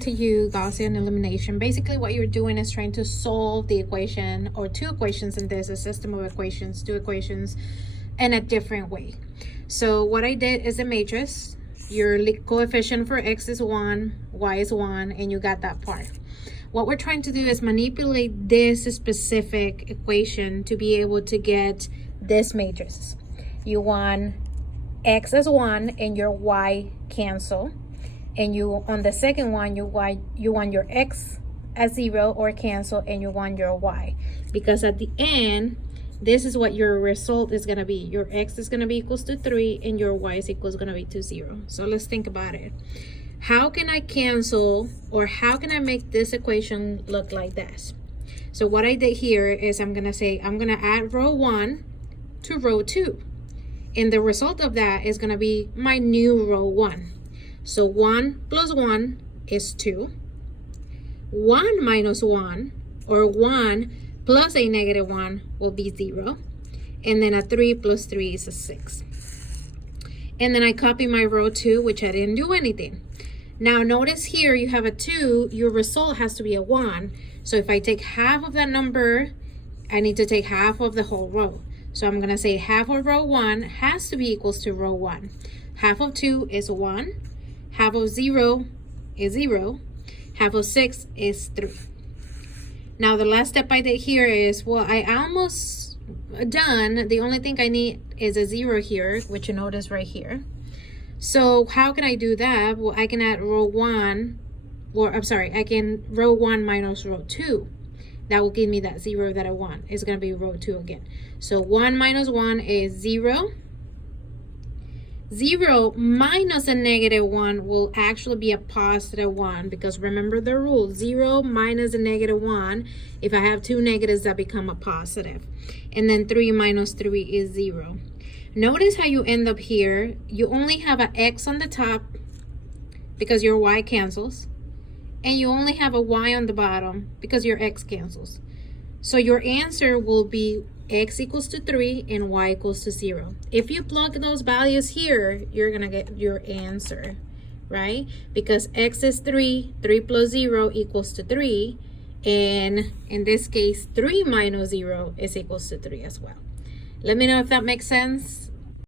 To you Gaussian elimination, basically what you're doing is trying to solve the equation or two equations in this, a system of equations, two equations in a different way. So what I did is a matrix. Your coefficient for x is 1, y is 1, and you got that part. What we're trying to do is manipulate this specific equation to be able to get this matrix. You want x as 1 and your y cancel. And you, on the second one, you want your x as 0 or cancel, and you want your y. Because at the end, this is what your result is going to be. Your x is going to be equals to 3, and your y is equals going to be to 0. So let's think about it. How can I cancel, or how can I make this equation look like this? So what I did here is I'm going to say, I'm going to add row 1 to row 2. And the result of that is going to be my new row 1. So 1 plus 1 is 2. 1 minus 1, or 1 plus a negative 1 will be 0. And then a 3 plus 3 is a 6. And then I copy my row 2, which I didn't do anything. Now notice here you have a 2, your result has to be a 1. So if I take half of that number, I need to take half of the whole row. So I'm going to say half of row 1 has to be equals to row 1. Half of 2 is 1. Half of 0 is 0. Half of 6 is 3. Now the last step I did here is, well, I almost done. The only thing I need is a 0 here, which you notice right here. So how can I do that? Well, I can add row 1, or I'm sorry, I can row 1 minus row 2. That will give me that 0 that I want. It's going to be row 2 again. So 1 minus 1 is 0. 0 minus a negative 1 will actually be a positive 1, because remember the rule, 0 minus a negative 1, if I have two negatives, that become a positive. And then 3 minus 3 is 0. Notice how you end up here. You only have an x on the top because your y cancels, and you only have a y on the bottom because your x cancels. So your answer will be x equals to 3 and y equals to 0. If you plug those values here, you're gonna get your answer, right? Because x is 3, 3 plus 0 equals to 3, and in this case 3 minus 0 is equals to 3 as well. Let me know if that makes sense.